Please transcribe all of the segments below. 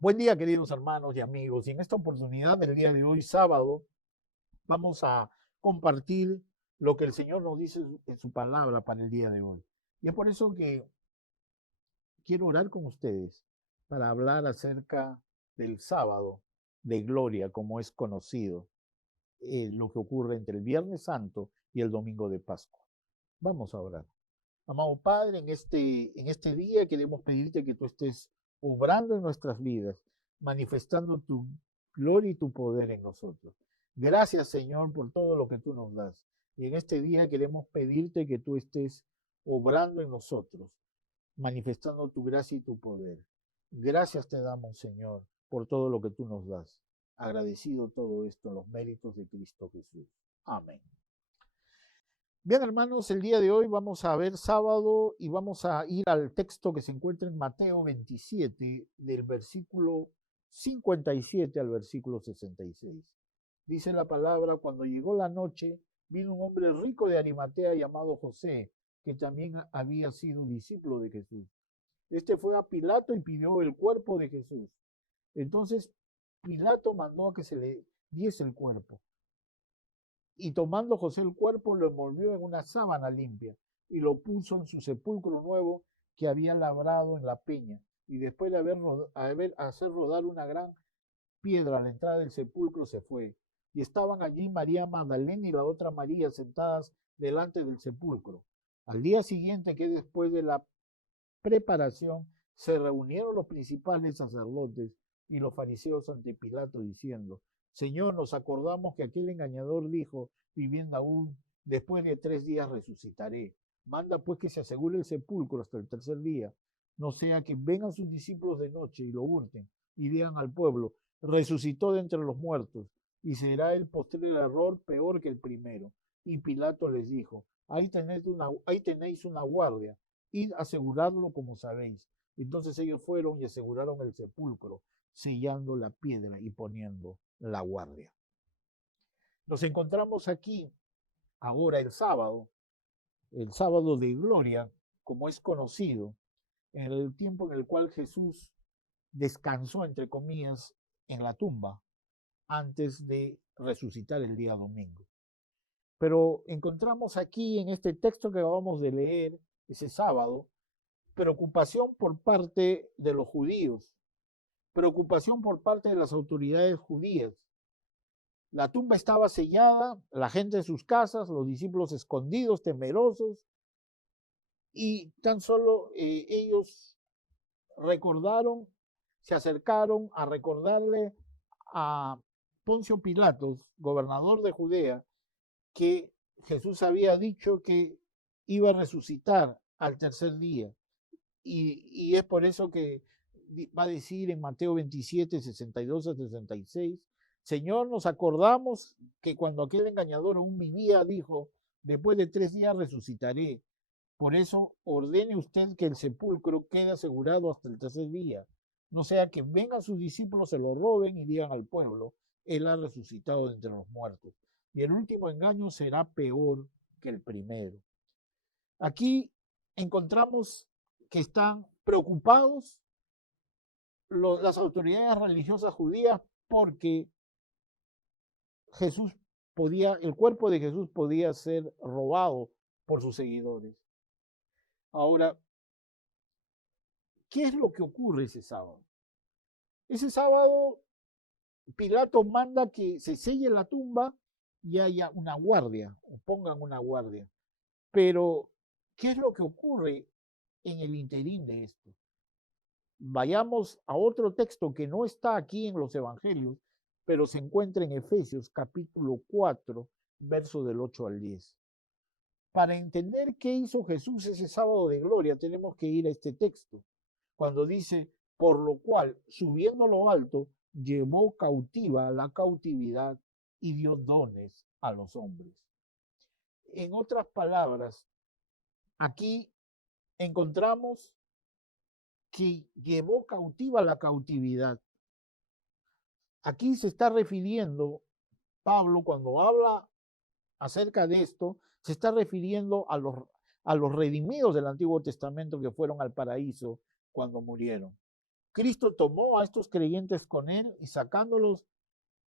Buen día, queridos hermanos y amigos. Y en esta oportunidad del día de hoy, sábado, vamos a compartir lo que el Señor nos dice en su palabra para el día de hoy. Y es por eso que quiero orar con ustedes para hablar acerca del sábado de gloria, como es conocido, lo que ocurre entre el Viernes Santo y el Domingo de Pascua. Vamos a orar. Amado Padre, en este día queremos pedirte que tú estés obrando en nuestras vidas, manifestando tu gloria y tu poder en nosotros. Gracias, Señor, por todo lo que tú nos das. Y en este día queremos pedirte que tú estés obrando en nosotros, manifestando tu gracia y tu poder. Gracias te damos, Señor, por todo lo que tú nos das. Agradecido todo esto en los méritos de Cristo Jesús. Amén. Bien, hermanos, el día de hoy vamos a ver sábado y vamos a ir al texto que se encuentra en Mateo 27, del versículo 57 al versículo 66. Dice la palabra: cuando llegó la noche, vino un hombre rico de Arimatea llamado José, que también había sido discípulo de Jesús. Este fue a Pilato y pidió el cuerpo de Jesús. Entonces Pilato mandó a que se le diese el cuerpo. Y tomando José el cuerpo, lo envolvió en una sábana limpia y lo puso en su sepulcro nuevo que había labrado en la peña. Y después de hacer rodar una gran piedra a la entrada del sepulcro, se fue. Y estaban allí María Magdalena y la otra María sentadas delante del sepulcro. Al día siguiente, que después de la preparación, se reunieron los principales sacerdotes y los fariseos ante Pilato, diciendo: Señor, nos acordamos que aquel engañador dijo, viviendo aún, después de 3 días resucitaré. Manda pues que se asegure el sepulcro hasta el tercer día, no sea que vengan sus discípulos de noche y lo hurten y digan al pueblo: resucitó de entre los muertos, y será el postrer error peor que el primero. Y Pilato les dijo: ahí tenéis una guardia, id a asegurarlo como sabéis. Entonces ellos fueron y aseguraron el sepulcro, sellando la piedra y poniendo la guardia. Nos encontramos aquí ahora el sábado de gloria, como es conocido, en el tiempo en el cual Jesús descansó, entre comillas, en la tumba antes de resucitar el día domingo. Pero encontramos aquí en este texto que acabamos de leer, ese sábado, preocupación por parte de los judíos, preocupación por parte de las autoridades judías. La tumba estaba sellada, la gente en sus casas, los discípulos escondidos, temerosos, y tan solo ellos recordaron, se acercaron a recordarle a Poncio Pilatos, gobernador de Judea, que Jesús había dicho que iba a resucitar al tercer día. Y es por eso que va a decir en Mateo 27, 62 a 66, Señor, nos acordamos que cuando aquel engañador aún vivía, dijo, después de 3 días resucitaré. Por eso ordene usted que el sepulcro quede asegurado hasta el tercer día, no sea que vengan sus discípulos, se lo roben y digan al pueblo, Él ha resucitado de entre los muertos. Y el último engaño será peor que el primero. Aquí encontramos que están preocupados las autoridades religiosas judías porque el cuerpo de Jesús podía ser robado por sus seguidores. Ahora, ¿qué es lo que ocurre ese sábado? Ese sábado Pilato manda que se selle la tumba y haya una guardia, o pongan una guardia. Pero, ¿qué es lo que ocurre en el interín de esto? Vayamos a otro texto que no está aquí en los evangelios, pero se encuentra en Efesios capítulo 4, verso del 8 al 10. Para entender qué hizo Jesús ese sábado de gloria, tenemos que ir a este texto, cuando dice, por lo cual, subiendo a lo alto, llevó cautiva la cautividad y dio dones a los hombres. En otras palabras, aquí encontramos que llevó cautiva la cautividad. Aquí se está refiriendo, Pablo, cuando habla acerca de esto, se está refiriendo a los redimidos del Antiguo Testamento que fueron al paraíso cuando murieron. Cristo tomó a estos creyentes con él y sacándolos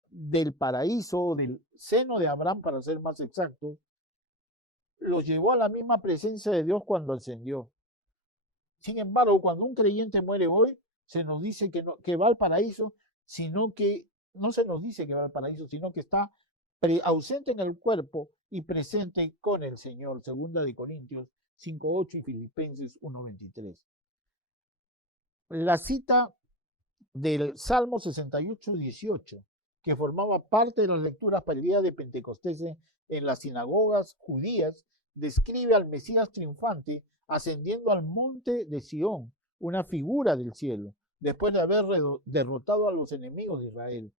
del paraíso, del seno de Abraham, para ser más exacto, los llevó a la misma presencia de Dios cuando ascendió. Sin embargo, cuando un creyente muere hoy, se nos dice que, no, que va al paraíso, sino que no se nos dice que va al paraíso, sino que está ausente en el cuerpo y presente con el Señor. Segunda de Corintios 5:8 y Filipenses 1:23. La cita del Salmo 68:18, que formaba parte de las lecturas para el día de Pentecostés en las sinagogas judías, describe al Mesías triunfante ascendiendo al monte de Sión, una figura del cielo, después de haber derrotado a los enemigos de Israel.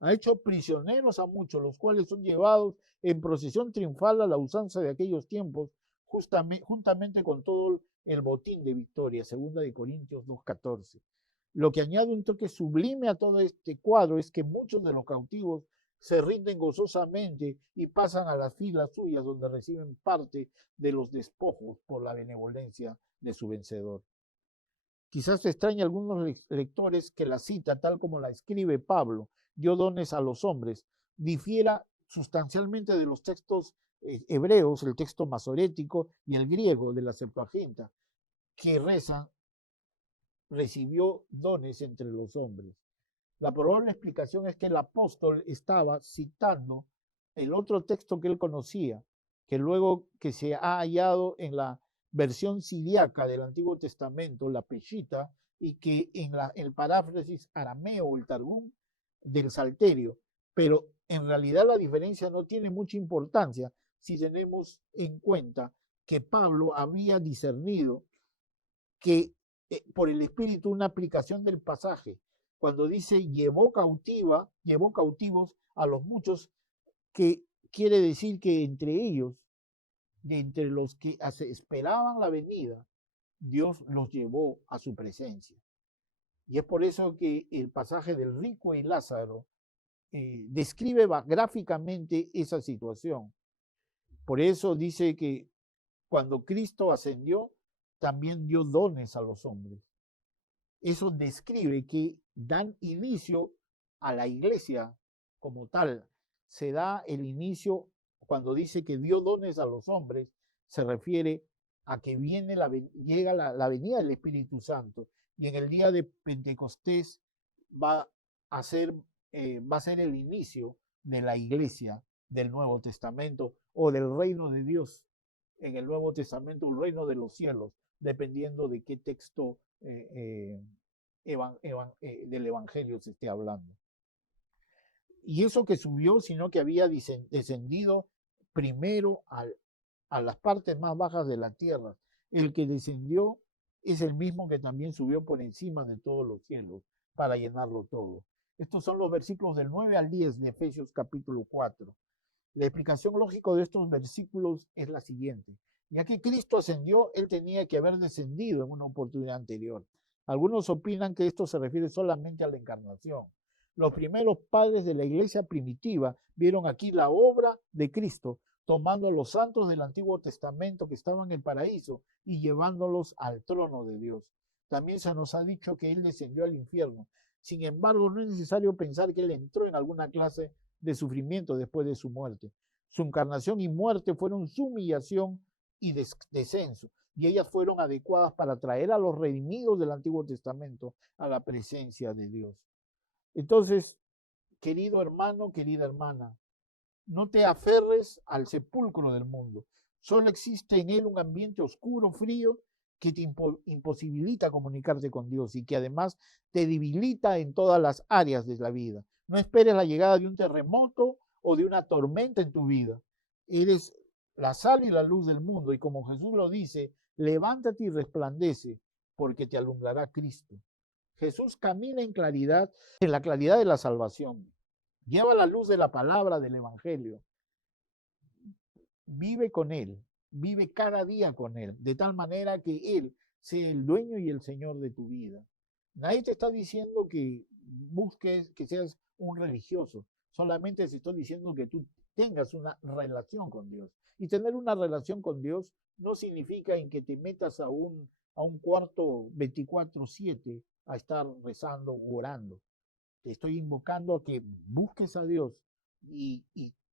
Ha hecho prisioneros a muchos, los cuales son llevados en procesión triunfal a la usanza de aquellos tiempos, juntamente con todo el botín de victoria, segunda de Corintios 2:14. Lo que añade un toque sublime a todo este cuadro es que muchos de los cautivos se rinden gozosamente y pasan a las filas suyas donde reciben parte de los despojos por la benevolencia de su vencedor. Quizás te extrañe a algunos lectores que la cita, tal como la escribe Pablo, dio dones a los hombres, difiera sustancialmente de los textos hebreos, el texto masorético y el griego de la Septuaginta, que rezan recibió dones entre los hombres. La probable explicación es que el apóstol estaba citando el otro texto que él conocía, que luego que se ha hallado en la versión siriaca del Antiguo Testamento, la Peshita, y que en el paráfrasis arameo, el Targum del Salterio. Pero en realidad la diferencia no tiene mucha importancia si tenemos en cuenta que Pablo había discernido que por el Espíritu una aplicación del pasaje. Cuando dice llevó cautivos a los muchos, que quiere decir que entre ellos, de entre los que esperaban la venida, Dios los llevó a su presencia. Y es por eso que el pasaje del rico y Lázaro describe gráficamente esa situación. Por eso dice que cuando Cristo ascendió, también dio dones a los hombres. Eso describe que dan inicio a la iglesia como tal. Se da el inicio cuando dice que dio dones a los hombres, se refiere a que llega la venida del Espíritu Santo. Y en el día de Pentecostés va a ser el inicio de la iglesia del Nuevo Testamento o del reino de Dios. En el Nuevo Testamento, el reino de los cielos, dependiendo de qué texto del Evangelio se esté hablando. Y eso que subió, sino que había descendido primero a las partes más bajas de la tierra. El que descendió es el mismo que también subió por encima de todos los cielos para llenarlo todo. Estos son los versículos del 9 al 10 de Efesios capítulo 4. La explicación lógica de estos versículos es la siguiente. Ya que Cristo ascendió, él tenía que haber descendido en una oportunidad anterior. Algunos opinan que esto se refiere solamente a la encarnación. Los primeros padres de la iglesia primitiva vieron aquí la obra de Cristo, tomando a los santos del Antiguo Testamento que estaban en el paraíso y llevándolos al trono de Dios. También se nos ha dicho que él descendió al infierno. Sin embargo, no es necesario pensar que él entró en alguna clase de sufrimiento después de su muerte. Su encarnación y muerte fueron su humillación y descenso, y ellas fueron adecuadas para traer a los redimidos del Antiguo Testamento a la presencia de Dios. Entonces, querido hermano, querida hermana, no te aferres al sepulcro del mundo. Solo existe en él un ambiente oscuro, frío, que te imposibilita comunicarte con Dios y que además te debilita en todas las áreas de la vida. No esperes la llegada de un terremoto o de una tormenta en tu vida. Eres la sal y la luz del mundo y como Jesús lo dice, levántate y resplandece porque te alumbrará Cristo. Jesús camina en claridad, en la claridad de la salvación. Lleva la luz de la palabra del Evangelio. Vive con Él, vive cada día con Él, de tal manera que Él sea el dueño y el Señor de tu vida. Nadie te está diciendo que busques, que seas un religioso, solamente se está diciendo que tú tengas una relación con Dios. Y tener una relación con Dios no significa en que te metas a un a un cuarto 24/7 a estar rezando, orando. Te estoy invocando a que busques a Dios y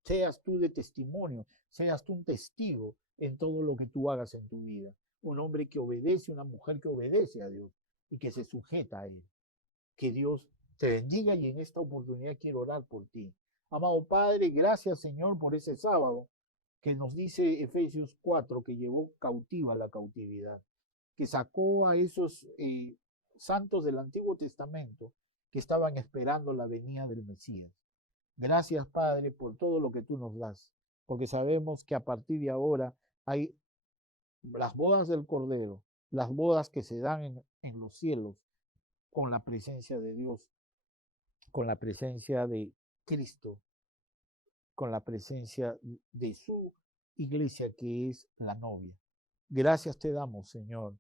seas tú de testimonio, seas tú un testigo en todo lo que tú hagas en tu vida. Un hombre que obedece, una mujer que obedece a Dios y que se sujeta a Él. Que Dios te bendiga y en esta oportunidad quiero orar por ti. Amado Padre, gracias Señor por ese sábado que nos dice Efesios 4 que llevó cautiva la cautividad, que sacó a esos santos del Antiguo Testamento que estaban esperando la venida del Mesías. Gracias Padre por todo lo que tú nos das, porque sabemos que a partir de ahora hay las bodas del Cordero, las bodas que se dan en los cielos con la presencia de Dios, con la presencia de Cristo, con la presencia de su iglesia que es la novia. Gracias te damos, Señor,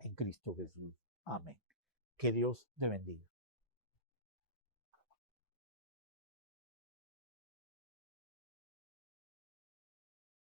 en Cristo Jesús. Amén. Que Dios te bendiga.